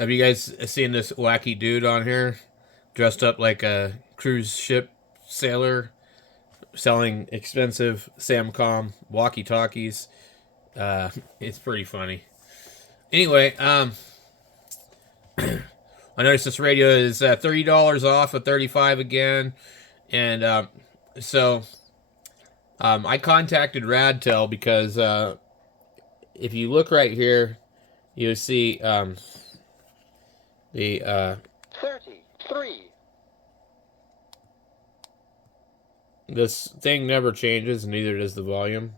Have you guys seen this wacky dude on here dressed up like a cruise ship sailor selling expensive Samcom walkie talkies? It's pretty funny. Anyway, I noticed this radio is $30 off of 35 again, and so I contacted Radtel because if you look right here, you see the 33. This thing never changes, neither does the volume.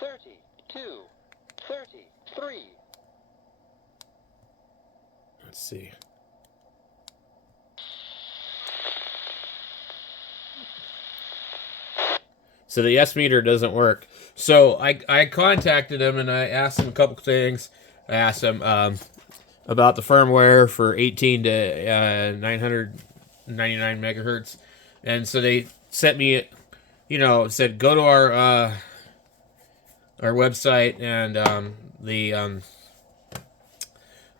32. 33. Let's see. So the S meter doesn't work. So I contacted him and I asked him a couple things. I asked him about the firmware for 18 to 999 megahertz. And so they sent me, said go to our website, and the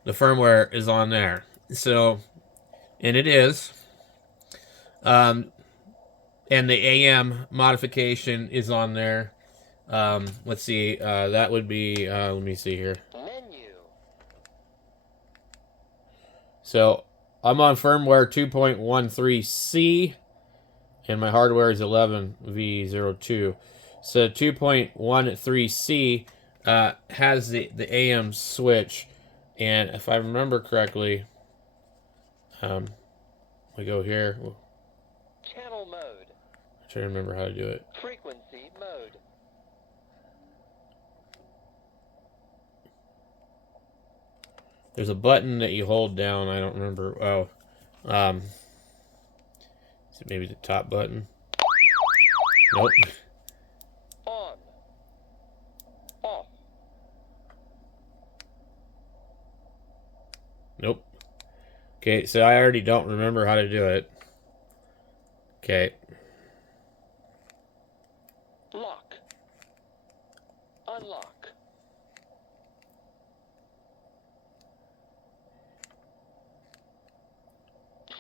firmware is on there. So, and it is. And the AM modification is on there. Let's see. That would be. Let me see here. Menu. So I'm on firmware 2.13C, and my hardware is 11V02. So 2.13C has the AM switch, and if I remember correctly, we go here. Channel mode. I'm trying to remember how to do it. Frequency mode. There's a button that you hold down. I don't remember. Oh, is it maybe the top button? Nope. On. Off. Nope. Okay, so I already don't remember how to do it. Okay. Lock. Unlock.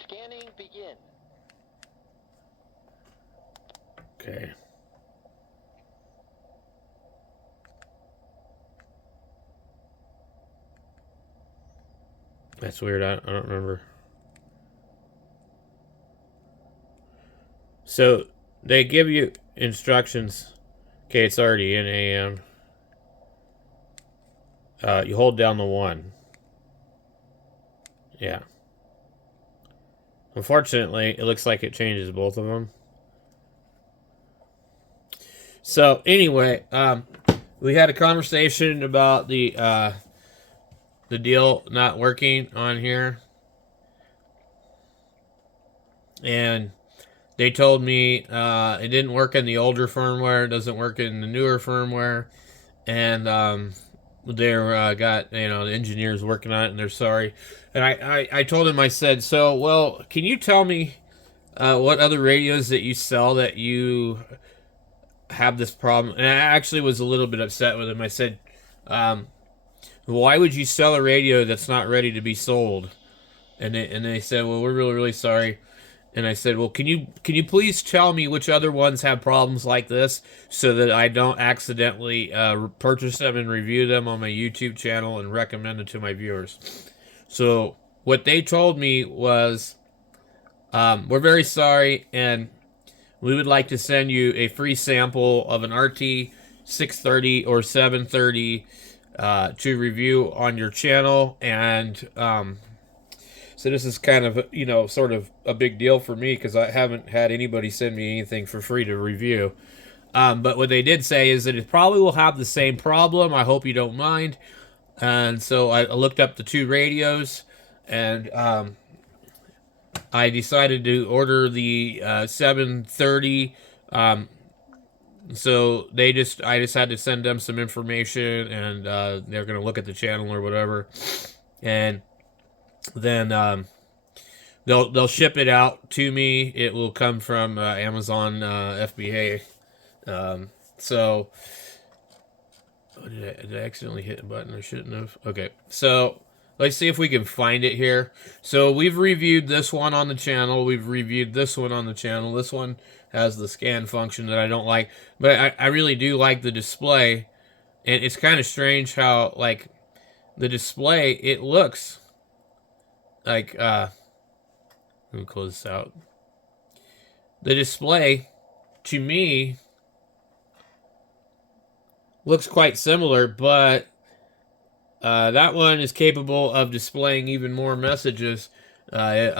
Scanning begin. Okay. That's weird. I don't remember. So they give you instructions. Okay, it's already in AM. You hold down the 1. Yeah. Unfortunately, it looks like it changes both of them. So anyway, we had a conversation about the deal not working on here, and they told me it didn't work in the older firmware, it doesn't work in the newer firmware, and they're got the engineers working on it, and they're sorry. And I told him, I said, so well, can you tell me what other radios that you sell that you have this problem? And I actually was a little bit upset with him. I said, why would you sell a radio that's not ready to be sold? And they said, well, we're really, really sorry. And I said, well, can you please tell me which other ones have problems like this, so that I don't accidentally purchase them and review them on my YouTube channel and recommend it to my viewers? So what they told me was, we're very sorry, and we would like to send you a free sample of an rt630 or 730 to review on your channel. And so this is kind of, sort of a big deal for me, because I haven't had anybody send me anything for free to review. But what they did say is that it probably will have the same problem. I hope you don't mind. And so I looked up the two radios, and I decided to order the 730. So I just had to send them some information, and they're going to look at the channel or whatever, and then they'll ship it out to me. It will come from Amazon FBA. So Oh, did I accidentally hit a button I shouldn't have? Okay, so let's see if we can find it here. So we've reviewed this one on the channel. We've reviewed this one on the channel. This one has the scan function that I don't like, but I really do like the display. And it's kind of strange how, like, the display, it looks like, let me close this out. The display, to me, looks quite similar, but that one is capable of displaying even more messages. They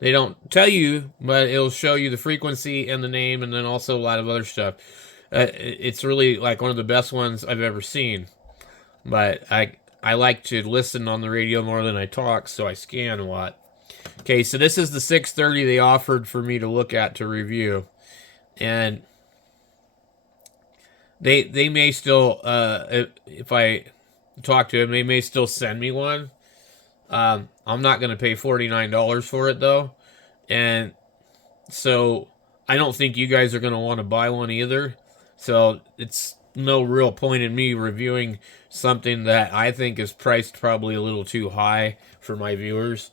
don't tell you, but it'll show you the frequency and the name, and then also a lot of other stuff. It's really like one of the best ones I've ever seen. But I like to listen on the radio more than I talk, so I scan a lot. Okay, so this is the 630 they offered for me to look at to review, and they may still, if I talk to them, they may still send me one. I'm not going to pay $49 for it though, and so I don't think you guys are going to want to buy one either. So it's no real point in me reviewing something that I think is priced probably a little too high for my viewers.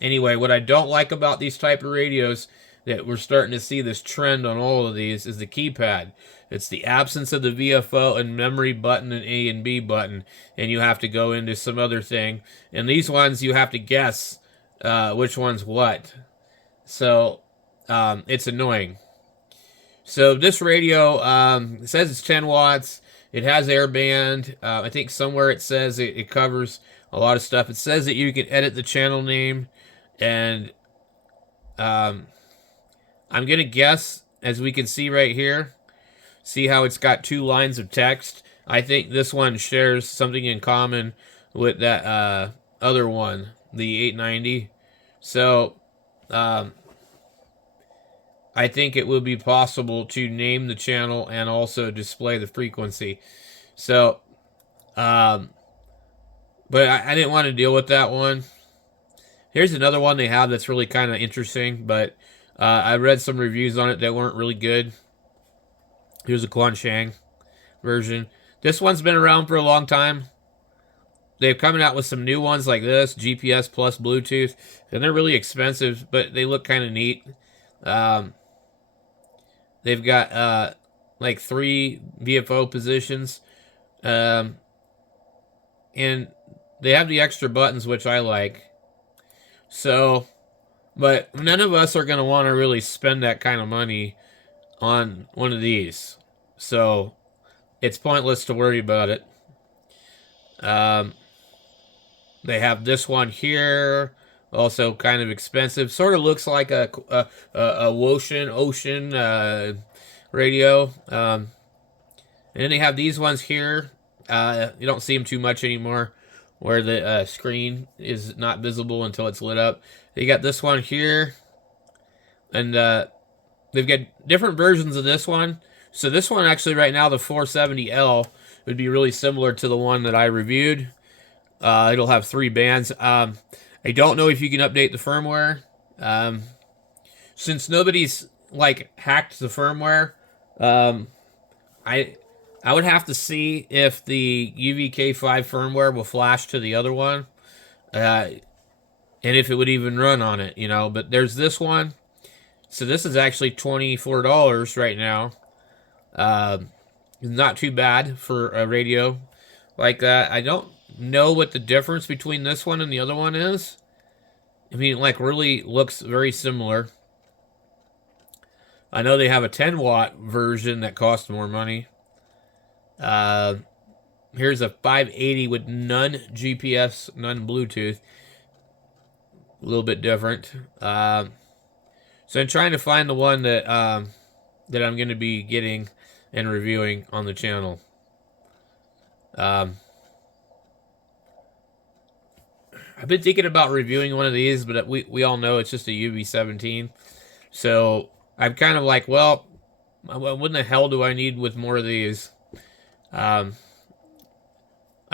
Anyway, what I don't like about these type of radios that we're starting to see this trend on all of these is the keypad. It's the absence of the VFO and memory button and A and B button, and you have to go into some other thing. And these ones you have to guess which one's what. So it's annoying. So this radio, it says it's 10 watts. It has airband. I think somewhere it says it covers a lot of stuff. It says that you can edit the channel name, and I'm going to guess, as we can see right here, see how it's got 2 lines of text. I think this one shares something in common with that other one, the 890. So I think it will be possible to name the channel and also display the frequency. So, but I didn't want to deal with that one. Here's another one they have that's really kind of interesting, but I read some reviews on it that weren't really good. Here's a Quanshang version. This one's been around for a long time. They're coming out with some new ones like this, GPS plus Bluetooth, and they're really expensive, but they look kind of neat. They've got like 3 VFO positions, and they have the extra buttons, which I like. So, but none of us are going to want to really spend that kind of money on one of these. So, it's pointless to worry about it. They have this one here, also kind of expensive. Sort of looks like a ocean radio. And then they have these ones here. You don't see them too much anymore, where the screen is not visible until it's lit up. They got this one here, and they've got different versions of this one. So this one actually right now, the 470L, would be really similar to the one that I reviewed. It'll have 3 bands. I don't know if you can update the firmware. Since nobody's like hacked the firmware, I would have to see if the UVK5 firmware will flash to the other one, and if it would even run on it, you know. But there's this one. So this is actually $24 right now. Not too bad for a radio like that. I don't know what the difference between this one and the other one is. I mean, like, really looks very similar. I know they have a 10-watt version that costs more money. Here's a 580 with none GPS, none Bluetooth. A little bit different. So I'm trying to find the one that that I'm going to be getting and reviewing on the channel. I've been thinking about reviewing one of these, but we all know it's just a UV17. So I'm kind of like, well, what in the hell do I need with more of these? I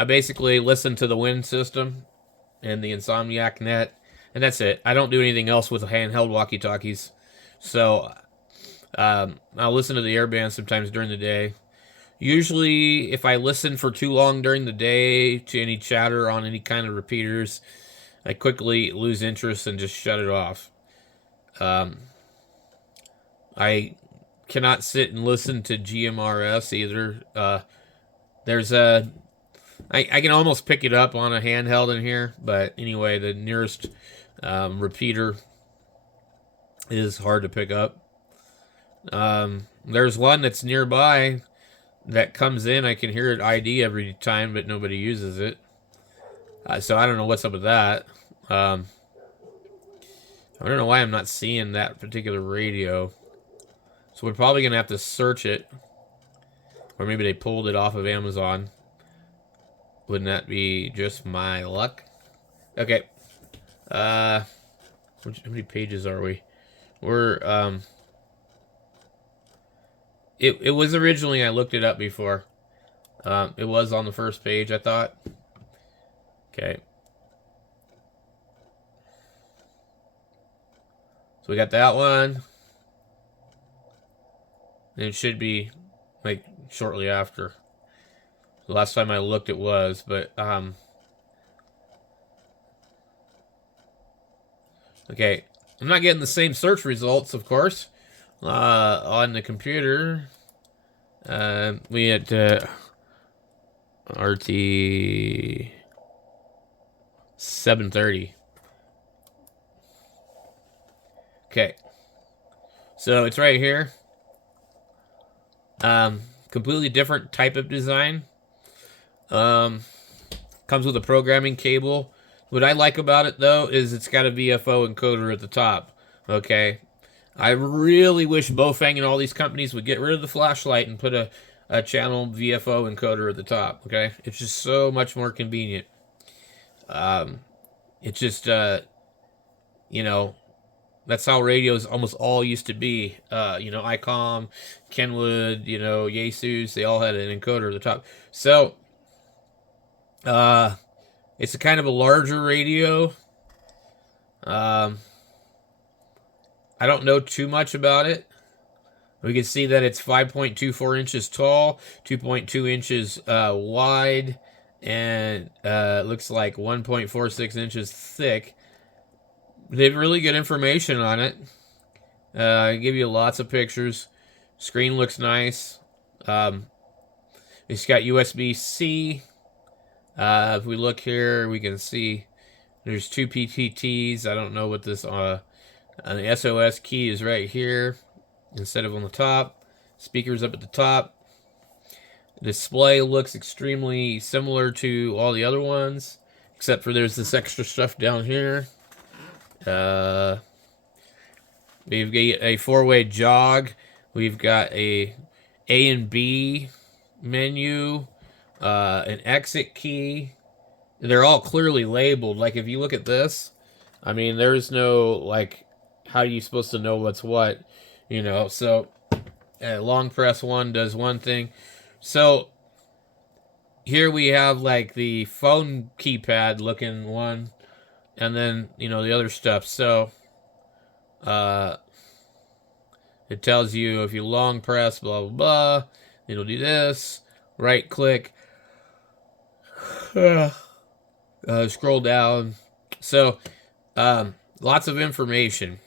basically listen to the Wind system and the Insomniac net, and that's it. I don't do anything else with handheld walkie-talkies. So I'll listen to the airband sometimes during the day. Usually, if I listen for too long during the day to any chatter on any kind of repeaters, I quickly lose interest and just shut it off. Um, I cannot sit and listen to GMRS either. There's a I can almost pick it up on a handheld in here, but anyway, the nearest repeater is hard to pick up. There's one that's nearby that comes in. I can hear it ID every time, but nobody uses it. So I don't know what's up with that. I don't know why I'm not seeing that particular radio. So we're probably going to have to search it. Or maybe they pulled it off of Amazon. Wouldn't that be just my luck? Okay. How many pages are we? We're, It was originally, I looked it up before. It was on the first page, I thought. Okay. So we got that one. And it should be, like, shortly after. The last time I looked it was, but, okay. I'm not getting the same search results, of course, on the computer. We had, rt730. Okay. So it's right here. Completely different type of design. Comes with a programming cable. What I like about it, though, is it's got a VFO encoder at the top. Okay. I really wish Bofang and all these companies would get rid of the flashlight and put a channel VFO encoder at the top. Okay. It's just so much more convenient. It's just, you know, that's how radios almost all used to be. ICOM, Kenwood, Yaesus, they all had an encoder at the top. So, it's a kind of a larger radio. I don't know too much about it. We can see that it's 5.24 inches tall, 2.2 inches wide, and looks like 1.46 inches thick. They have really good information on it. Give you lots of pictures. Screen looks nice. It's got USB-C. If we look here, we can see there's two PTTs. I don't know what this the SOS key is right here instead of on the top. Speakers up at the top. Display looks extremely similar to all the other ones, except for there's this extra stuff down here. We've got a four-way jog. We've got a and B menu, an exit key. They're all clearly labeled. Like, if you look at this, I mean, there's no, like, how are you supposed to know what's what? So long press one does one thing. So here we have, like, the phone keypad looking one, and then, the other stuff. So it tells you if you long press, blah, blah, blah, it'll do this. Right click. Scroll down. So, lots of information.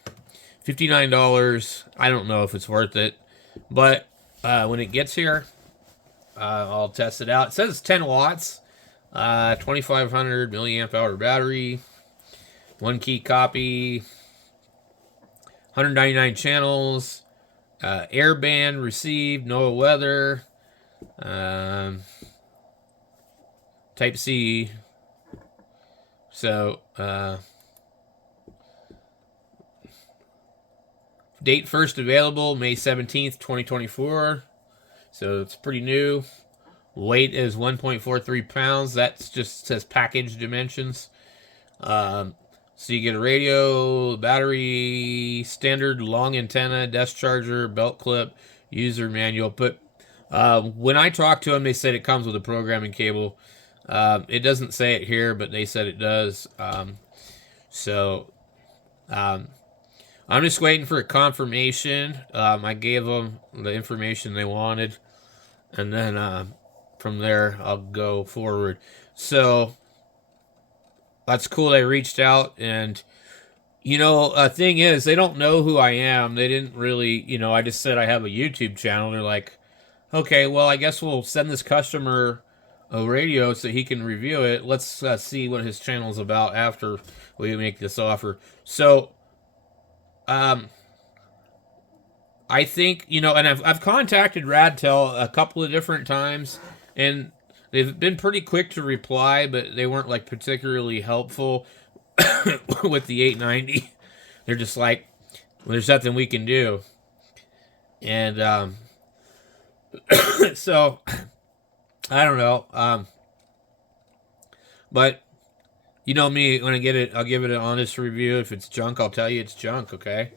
$59. I don't know if it's worth it. But when it gets here, I'll test it out. It says 10 watts. 2,500 milliamp hour battery. One key copy. 199 channels. Airband received. No weather. Type C. So, date first available, May 17th, 2024. So it's pretty new. Weight is 1.43 pounds. That just says package dimensions. So you get a radio, battery, standard long antenna, desk charger, belt clip, user manual. But when I talked to them, they said it comes with a programming cable. It doesn't say it here, but they said it does. I'm just waiting for a confirmation. I gave them the information they wanted. and then from there I'll go forward. So that's cool. They reached out, and thing is, they don't know who I am. They didn't really, I just said I have a YouTube channel. They're like, okay, well, I guess we'll send this customer a radio so he can review it. Let's see what his channel's about after we make this offer. So, I think, and I've contacted Radtel a couple of different times, and they've been pretty quick to reply, but they weren't like particularly helpful with the 890. They're just like, well, there's nothing we can do. And so I don't know. But you know me, when I get it, I'll give it an honest review. If it's junk, I'll tell you it's junk, okay?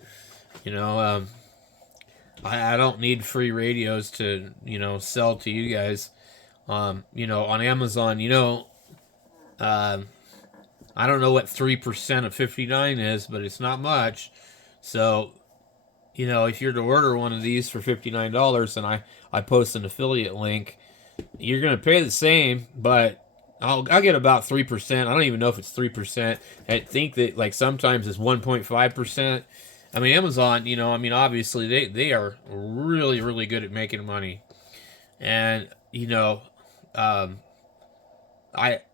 I don't need free radios to, sell to you guys. On Amazon, I don't know what 3% of 59 is, but it's not much. So, if you're to order one of these for $59 and I post an affiliate link, you're going to pay the same, but I'll get about 3%. I don't even know if it's 3%. I think that like sometimes it's 1.5%. I mean, Amazon, obviously they are really, really good at making money. And,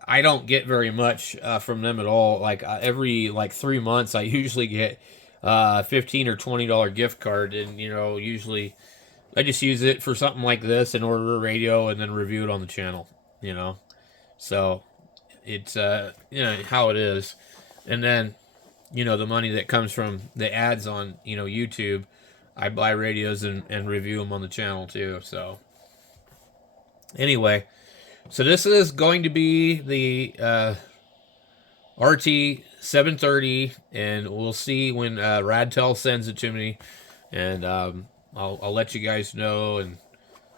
I don't get very much from them at all. Like every 3 months, I usually get $15 or $20 gift card, and usually I just use it for something like this and order a radio and then review it on the channel. So it's how it is, and then the money that comes from the ads on YouTube, I buy radios and review them on the channel too. So anyway. So this is going to be the rt730, and we'll see when Radtel sends it to me, and I'll let you guys know. And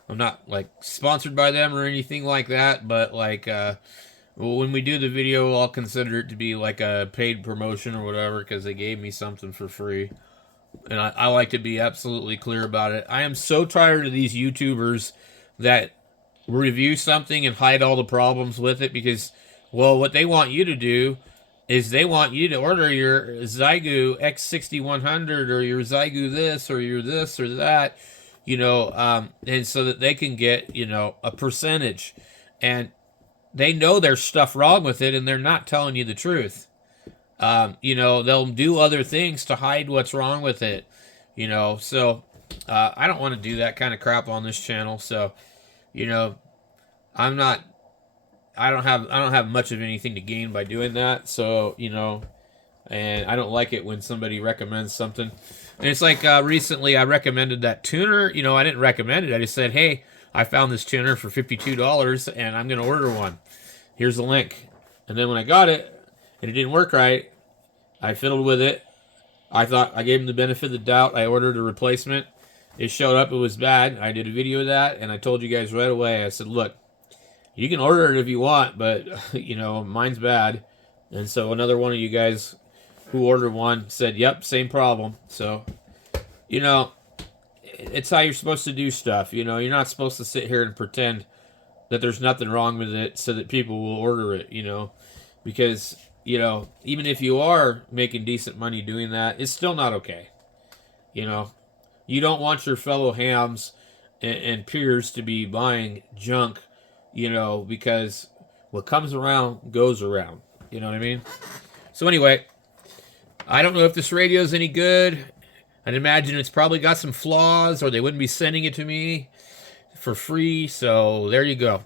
I'm not like sponsored by them or anything like that, but like when we do the video, I'll consider it to be like a paid promotion or whatever, because they gave me something for free, and I like to be absolutely clear about it. I am so tired of these YouTubers that review something and hide all the problems with it, because, well, what they want you to do is they want you to order your Zygu X6100 or your Zygu this or your this or that, and so that they can get, a percentage. And they know there's stuff wrong with it, and they're not telling you the truth. They'll do other things to hide what's wrong with it, so I don't want to do that kind of crap on this channel. So I don't have much of anything to gain by doing that. So, and I don't like it when somebody recommends something. And it's like recently I recommended that tuner. I didn't recommend it. I just said, hey, I found this tuner for $52 and I'm going to order one. Here's the link. And then when I got it and it didn't work right, I fiddled with it. I thought I gave him the benefit of the doubt. I ordered a replacement. It showed up, it was bad. I did a video of that, and I told you guys right away. I said, look, you can order it if you want, but, mine's bad. And so another one of you guys who ordered one said, yep, same problem. So, it's how you're supposed to do stuff. You're not supposed to sit here and pretend that there's nothing wrong with it so that people will order it, because, even if you are making decent money doing that, it's still not okay. You don't want your fellow hams and peers to be buying junk, because what comes around goes around. You know what I mean? So anyway, I don't know if this radio is any good. I'd imagine it's probably got some flaws, or they wouldn't be sending it to me for free. So there you go.